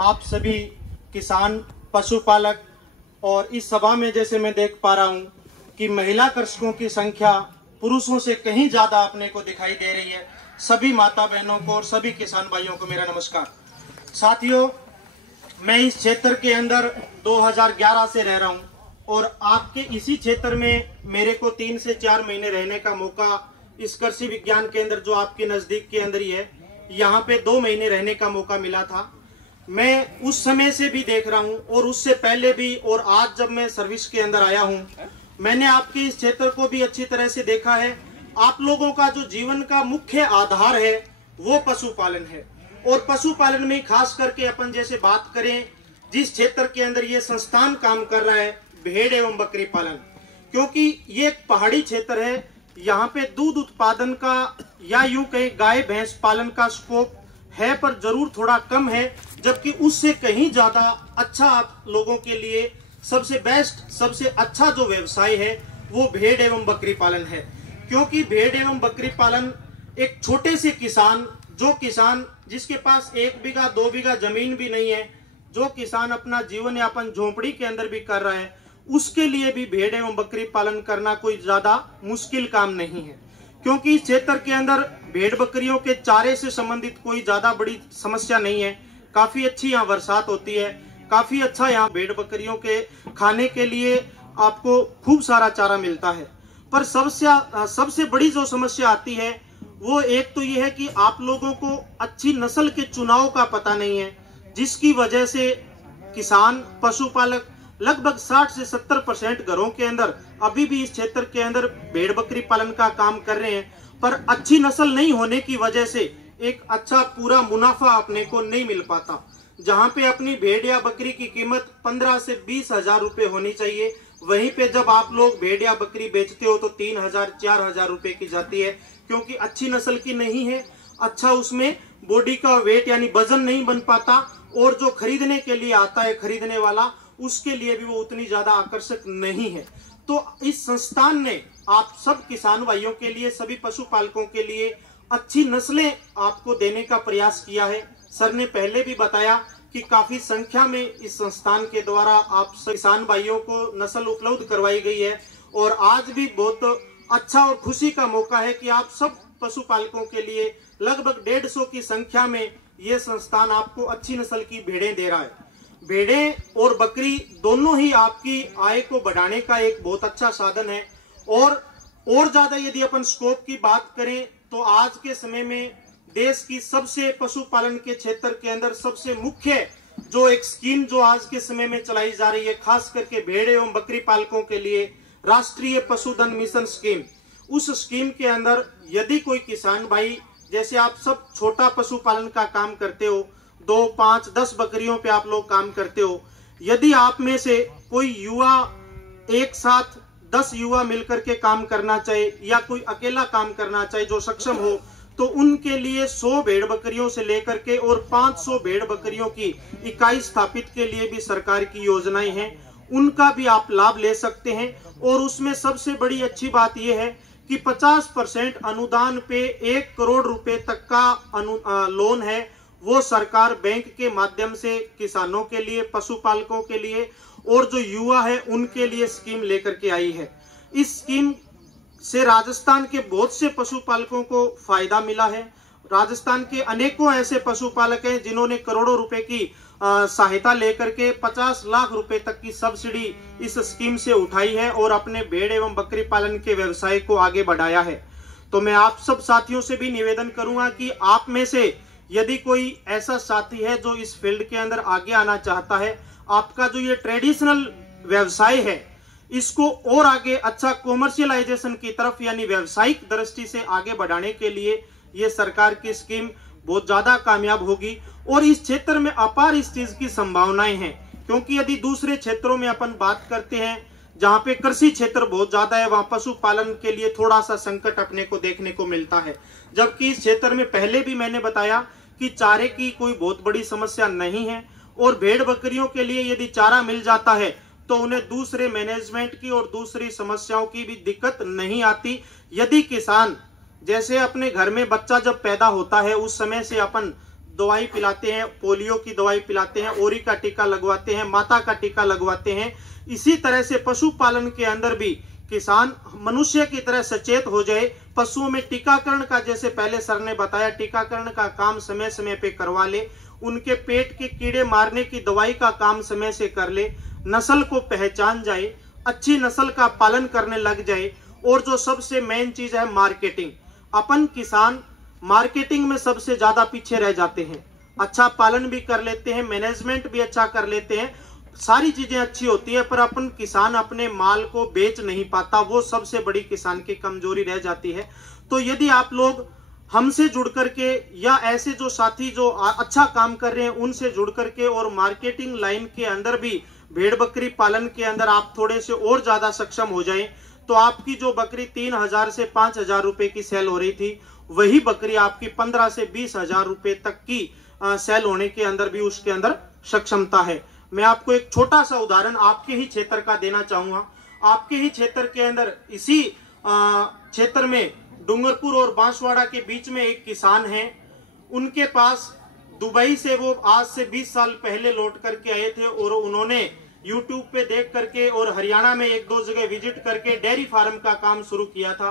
आप सभी किसान पशुपालक और इस सभा में जैसे मैं देख पा रहा हूं कि महिला कृषकों की संख्या पुरुषों से कहीं ज्यादा अपने को दिखाई दे रही है। सभी माता बहनों को और सभी किसान भाइयों को मेरा नमस्कार। साथियों, मैं इस क्षेत्र के अंदर 2011 से रह रहा हूं और आपके इसी क्षेत्र में मेरे को 3 से 4 महीने रहने का मौका इस कृषि विज्ञान केंद्र जो आपके नजदीक के अंदर ही है, यहाँ पे 2 महीने रहने का मौका मिला था। मैं उस समय से भी देख रहा हूँ और उससे पहले भी, और आज जब मैं सर्विस के अंदर आया हूँ, मैंने आपके इस क्षेत्र को भी अच्छी तरह से देखा है। आप लोगों का जो जीवन का मुख्य आधार है वो पशुपालन है। और पशुपालन में खास करके अपन जैसे बात करें, जिस क्षेत्र के अंदर ये संस्थान काम कर रहा है, भेड़ एवं बकरी पालन, क्योंकि ये एक पहाड़ी क्षेत्र है। यहाँ पे दूध उत्पादन का या यूं कहे गाय भैंस पालन का स्कोप है, पर जरूर थोड़ा कम है, जबकि उससे कहीं ज्यादा अच्छा आप लोगों के लिए सबसे बेस्ट, सबसे अच्छा जो व्यवसाय है वो भेड़ एवं बकरी पालन है। क्योंकि भेड़ एवं बकरी पालन एक छोटे से किसान, जो किसान जिसके पास 1 बीघा 2 बीघा जमीन भी नहीं है, जो किसान अपना जीवन यापन झोंपड़ी के अंदर भी कर रहा है, उसके लिए भी भेड़ एवं बकरी पालन करना कोई ज्यादा मुश्किल काम नहीं है। क्योंकि इस क्षेत्र के अंदर भेड़ बकरियों के चारे से संबंधित कोई ज्यादा बड़ी समस्या नहीं है। काफी अच्छी यहाँ बरसात होती है, काफी अच्छा यहाँ भेड़ बकरियों के खाने के लिए आपको खूब सारा चारा मिलता है। पर सबसे बड़ी जो समस्या आती है वो एक तो ये है कि आप लोगों को अच्छी नस्ल के चुनाव का पता नहीं है, जिसकी वजह से किसान पशुपालक लगभग 60 से 70% घरों के अंदर अभी भी इस क्षेत्र के अंदर भेड़ बकरी पालन का काम कर रहे हैं, पर अच्छी नस्ल नहीं होने की वजह से एक अच्छा पूरा मुनाफा अपने को नहीं मिल पाता। जहां पे अपनी भेड़ या बकरी की कीमत 15 से 20 हजार रुपए होनी चाहिए, वहीं पे जब आप लोग भेड़ या बकरी बेचते हो तो 3,000 4,000 रुपए की जाती है, क्योंकि अच्छी नस्ल की नहीं है, अच्छा उसमें बॉडी का वेट यानी वजन नहीं बन पाता, और जो खरीदने के लिए आता है खरीदने वाला, उसके लिए भी वो उतनी ज्यादा आकर्षक नहीं है। तो इस संस्थान ने आप सब किसान भाइयों के लिए, सभी पशुपालकों के लिए अच्छी नस्लें आपको देने का प्रयास किया है। सर ने पहले भी बताया कि काफी संख्या में इस संस्थान के द्वारा आप किसान भाइयों को नस्ल उपलब्ध करवाई गई है, और आज भी बहुत अच्छा और खुशी का मौका है कि आप सब पशुपालकों के लिए लगभग 150 की संख्या में ये संस्थान आपको अच्छी नस्ल की भेड़ें दे रहा है। भेड़ें और बकरी दोनों ही आपकी आय को बढ़ाने का एक बहुत अच्छा साधन है। और ज्यादा यदि अपन स्कोप की बात करें तो आज के समय में देश की सबसे पशुपालन के क्षेत्र के अंदर सबसे मुख्य जो एक स्कीम जो आज के समय में चलाई जा रही है, खास करके भेड़ एवं बकरी पालकों के लिए, राष्ट्रीय पशुधन मिशन स्कीम। उस स्कीम के अंदर यदि कोई किसान भाई, जैसे आप सब छोटा पशुपालन का काम करते हो, 2, 5, 10 बकरियों पे आप लोग काम करते हो, यदि आप में से कोई युवा एक साथ 10 युवा मिलकर के काम करना चाहे या कोई अकेला काम करना चाहे जो सक्षम हो, तो उनके लिए 100 भेड़ बकरियों से लेकर के और 500 भेड़ बकरियों की इकाई स्थापित के लिए भी सरकार की योजनाएं हैं, उनका भी आप लाभ ले सकते हैं। और उसमें सबसे बड़ी अच्छी बात यह है कि 50% अनुदान पे 1 करोड़ रुपए तक का लोन है, वो सरकार बैंक के माध्यम से किसानों के लिए, पशुपालकों के लिए और जो युवा है उनके लिए स्कीम लेकर के आई है। इस स्कीम से राजस्थान के बहुत से पशुपालकों को फायदा मिला है। राजस्थान के अनेकों ऐसे पशुपालक हैं जिन्होंने करोड़ों रुपए की सहायता लेकर के 50 लाख रुपए तक की सब्सिडी इस स्कीम से उठाई है और अपने भेड़ एवं बकरी पालन के व्यवसाय को आगे बढ़ाया है। तो मैं आप सब साथियों से भी निवेदन करूंगा कि आप में से यदि कोई ऐसा साथी है जो इस फील्ड के अंदर आगे आना चाहता है, आपका जो ये ट्रेडिशनल व्यवसाय है इसको और आगे अच्छा कॉमर्शियलाइजेशन की तरफ यानी व्यावसायिक दृष्टि से आगे बढ़ाने के लिए ये सरकार की स्कीम बहुत ज्यादा कामयाब होगी। और इस क्षेत्र में अपार इस चीज की संभावनाएं हैं, क्योंकि यदि दूसरे क्षेत्रों में अपन बात करते हैं जहां पे कृषि क्षेत्र बहुत ज्यादा है, वहां पशुपालन के लिए थोड़ा सा संकट अपने को देखने को मिलता है। जबकि इस क्षेत्र में पहले भी मैंने बताया कि चारे की कोई बहुत बड़ी समस्या नहीं है, और भेड़ बकरियों के लिए यदि चारा मिल जाता है तो उन्हें दूसरे मैनेजमेंट की और दूसरी समस्याओं की भी दिक्कत नहीं आती। यदि किसान जैसे अपने घर में बच्चा जब पैदा होता है उस समय से अपन दवाई पिलाते हैं, पोलियो की दवाई पिलाते हैं, ओरी का टीका लगवाते हैं, माता का टीका लगवाते हैं। इसी तरह से पशुपालन के अंदर भी किसान मनुष्य की तरह सचेत हो जाए, पशुओं में टीकाकरण का, जैसे पहले सर ने बताया, टीकाकरण का काम समय समय पे करवा ले, उनके पेट के कीड़े मारने की दवाई का काम समय से कर ले, नस्ल को पहचान जाए, अच्छी नस्ल का पालन करने लग जाए। और जो सबसे मेन चीज है मार्केटिंग, अपन किसान मार्केटिंग में सबसे ज्यादा पीछे रह जाते हैं। अच्छा पालन भी कर लेते हैं, मैनेजमेंट भी अच्छा कर लेते हैं, सारी चीजें अच्छी होती है, पर अपन किसान अपने माल को बेच नहीं पाता, वो सबसे बड़ी किसान की कमजोरी रह जाती है। तो यदि आप लोग हमसे जुड़ करके या ऐसे जो साथी जो अच्छा काम कर रहे हैं उनसे जुड़ करके और मार्केटिंग लाइन के अंदर भी भेड़ बकरी पालन के अंदर आप थोड़े से और ज्यादा सक्षम हो जाएं, तो आपकी जो बकरी 3,000 से 5,000 रुपए की सेल हो रही थी, वही बकरी आपकी 15 से 20,000 रुपए तक की सेल होने के अंदर भी उसके अंदर सक्षमता है। मैं आपको एक छोटा सा उदाहरण आपके ही क्षेत्र का देना चाहूंगा। आपके ही क्षेत्र के अंदर इसी क्षेत्र में डूंगरपुर और बांसवाड़ा के बीच में एक किसान है। उनके पास दुबई से वो आज से 20 साल पहले लौट करके आए थे और उन्होंने यूट्यूब पे देख करके और हरियाणा में 1-2 जगह विजिट करके डेयरी फार्म का काम शुरू किया था।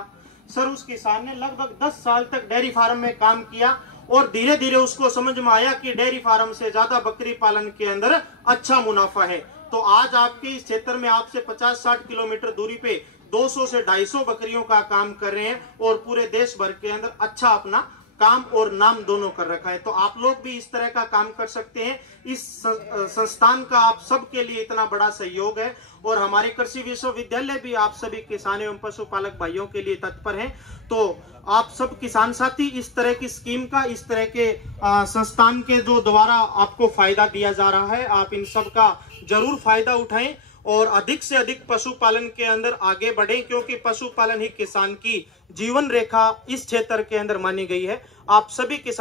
सर, उस किसान ने लगभग 10 साल तक डेयरी फार्म में काम किया और धीरे धीरे उसको समझ में आया कि डेयरी फार्म से ज्यादा बकरी पालन के अंदर अच्छा मुनाफा है। तो आज आपके इस क्षेत्र में आपसे 50-60 किलोमीटर दूरी पे 200 से 250 बकरियों का काम कर रहे हैं और पूरे देश भर के अंदर अच्छा अपना काम और नाम दोनों कर रखा है। तो आप लोग भी इस तरह का काम कर सकते हैं। इस संस्थान का आप सबके लिए इतना बड़ा सहयोग है और हमारे कृषि विश्वविद्यालय भी आप सभी किसान एवं पशुपालक भाइयों के लिए तत्पर हैं। तो आप सब किसान साथी इस तरह की स्कीम का, इस तरह के संस्थान के जो द्वारा आपको फायदा दिया जा रहा है, आप इन सब का जरूर फायदा उठाएं और अधिक से अधिक पशुपालन के अंदर आगे बढ़ें, क्योंकि पशुपालन ही किसान की जीवन रेखा इस क्षेत्र के अंदर मानी गई है। आप सभी किसान